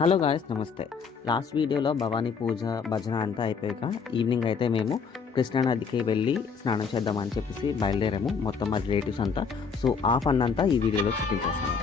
Hello guys, నమస్తే. లాస్ట్ వీడియోలో భవానీ పూజ భజన అంతా అయిపోయాక ఈవినింగ్ అయితే మేము కృష్ణానదికి వెళ్ళి స్నానం చేద్దామని చెప్పేసి బయలుదేరాము. మొత్తం మా రిలేటివ్స్ అంతా. సో ఆ ఫన్ అంతా ఈ వీడియోలో చూపించేస్తాను.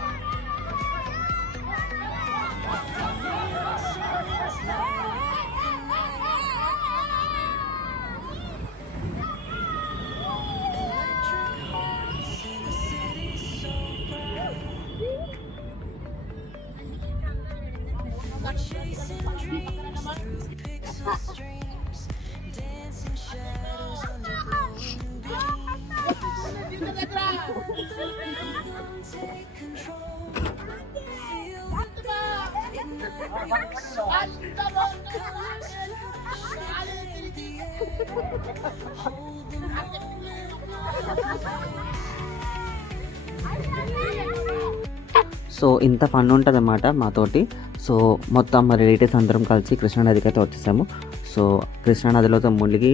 సో ఇంత ఫన్ ఉంటుంది అన్నమాట మాతోటి. సో మొత్తం మా రిలేటివ్స్ అందరం కలిసి కృష్ణానదికి అయితే వచ్చేసాము. సో కృష్ణానదిలో మునిగి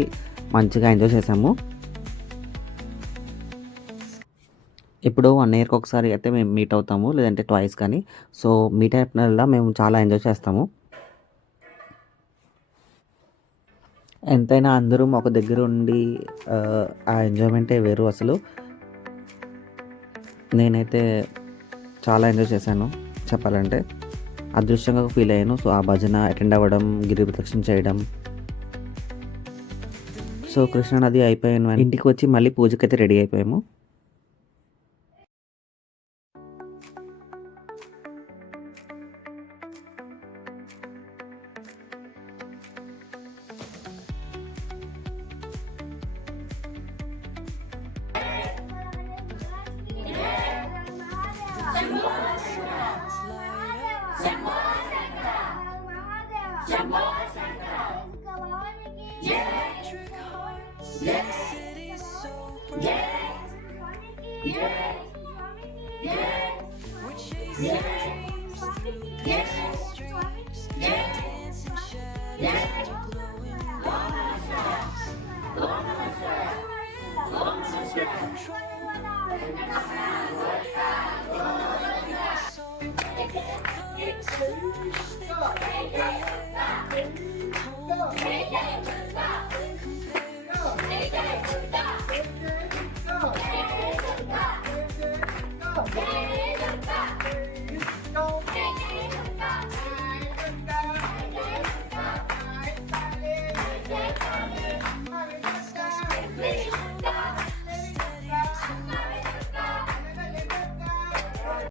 మంచిగా ఎంజాయ్ చేసాము. ఇప్పుడు 1 ఇయర్కి ఒకసారి అయితే మేము మీట్ అవుతాము, లేదంటే ట్వైస్ కానీ. సో మీట్ అయినప్పుడల్లా మేము చాలా ఎంజాయ్ చేస్తాము. ఎంతైనా అందరూ ఒక దగ్గర ఉండి ఆ ఎంజాయ్మెంటే వేరు అసలు. నేనైతే చాలా ఎంజాయ్ చేశాను చెప్పాలంటే. అదృష్టంగా ఫీల్ అయ్యాను. సో ఆ భజన అటెండ్ అవ్వడం, గిరి ప్రదక్షిణ చేయడం. సో కృష్ణానది అయిపోయాను, ఇంటికి వచ్చి మళ్ళీ పూజకైతే రెడీ అయిపోయాము.